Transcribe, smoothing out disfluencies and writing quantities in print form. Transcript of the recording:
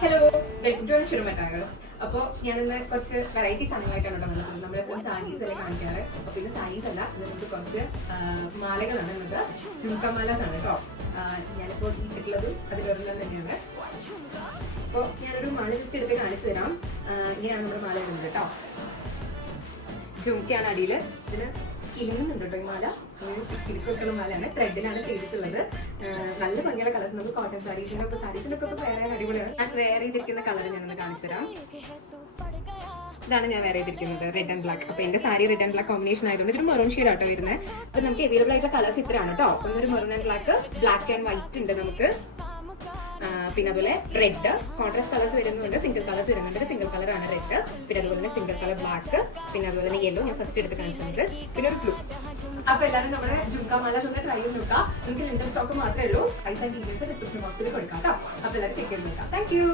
Hello, welcome to ഷുറുമറ്റാഗേഴ്സ്. അപ്പോൾ ഞാനിന്ന് കുറച്ച് വെറൈറ്റി സാധനങ്ങളായിട്ടാണ് കേട്ടോ വന്നത്. നമ്മളിപ്പോൾ സാരീസ് എല്ലാം കാണിക്കാറ്. അപ്പോൾ ഇത് സാരീസ് അല്ല, ഇത് നമുക്ക് കുറച്ച് മാലകളാണ് ഉള്ളത്. ചുമക്ക മാലാസ് ആണ് കേട്ടോ. ഞാനിപ്പോൾ ഇട്ടിട്ടുള്ളതും അതിലൊരെണ്ണം തന്നെയാണ്. അപ്പോൾ ഞാനൊരു മാല ജസ്റ്റ് എടുത്ത് കാണിച്ചു തരാം. ഇങ്ങനെയാണ് നമ്മുടെ മാല ഇടുന്നത് കേട്ടോ. ജുംക്കയാണ് അടിയിൽ. ഇതിന് കിലുങ്ങുന്നുണ്ട് കേട്ടോ ഈ മാല. കിലുക്കൊക്കെയുള്ള മാലയാണ്. ത്രെഡിലാണ് ചെയ്തിട്ടുള്ളത്. നല്ല ഭംഗിയുള്ള കളേഴ്സ്. നമുക്ക് കോട്ടൺ സാരീസിന്റെ ഒക്കെ സാരീസിലൊക്കെ ഇപ്പോൾ വേറെ അടിപൊളിയാണ്. ഞാൻ വേറെ ചെയ്തിരിക്കുന്ന കളർ ഞാനൊന്ന് കാണിച്ചു തരാം. ഇതാണ് ഞാൻ വേറെ ചെയ്തിരിക്കുന്നത്, റെഡ് ആൻഡ് ബ്ലാക്ക്. അപ്പോൾ എന്റെ sari red and black combination ആയതുകൊണ്ട് ഇതൊരു മെറൂൺ ഷെയ്ഡ് ആട്ടോ വരുന്നത്. അപ്പോൾ നമുക്ക് അവൈലബിൾ ആയിട്ടുള്ള കളേഴ്സ് ഇത്രയാണ് കേട്ടോ. ഒന്നൊരു maroon and black, black and white ഉണ്ട് നമുക്ക്. പിന്നെ അതുപോലെ റെഡ് കോൺട്രാസ്റ്റ് കളേഴ്സ് വരുന്നുണ്ട്, സിംഗിൾ കളേഴ്സ് വരുന്നുണ്ട്. സിംഗിൾ കളർ ആണ് റെഡ്. പിന്നെ അതുപോലെ തന്നെ സിംഗിൾ കളർ ബ്ലാക്ക്. പിന്നെ അതുപോലെ തന്നെ യെല്ലോ ഞാൻ ഫസ്റ്റ് എടുത്ത് കാണിച്ചത്. പിന്നെ ഒരു ബ്ലൂ. അപ്പൊ എല്ലാവരും നമ്മുടെ ജുംക്ക മാലാസ് ഒന്ന് ട്രൈ ചെയ്ത് നോക്കാം. നിങ്ങൾക്ക് ലിമിറ്റഡ് സ്റ്റോക്ക് മാത്രമേ ഉള്ളൂ. പൈസ ഡീറ്റെയിൽസ് ഡിസ്ക്രിപ്ഷൻ ബോക്സിൽ കൊടുക്കാം കേട്ടോ. അപ്പൊ എല്ലാവരും ചെക്ക് ചെയ്ത് നോക്കാം. Thank you.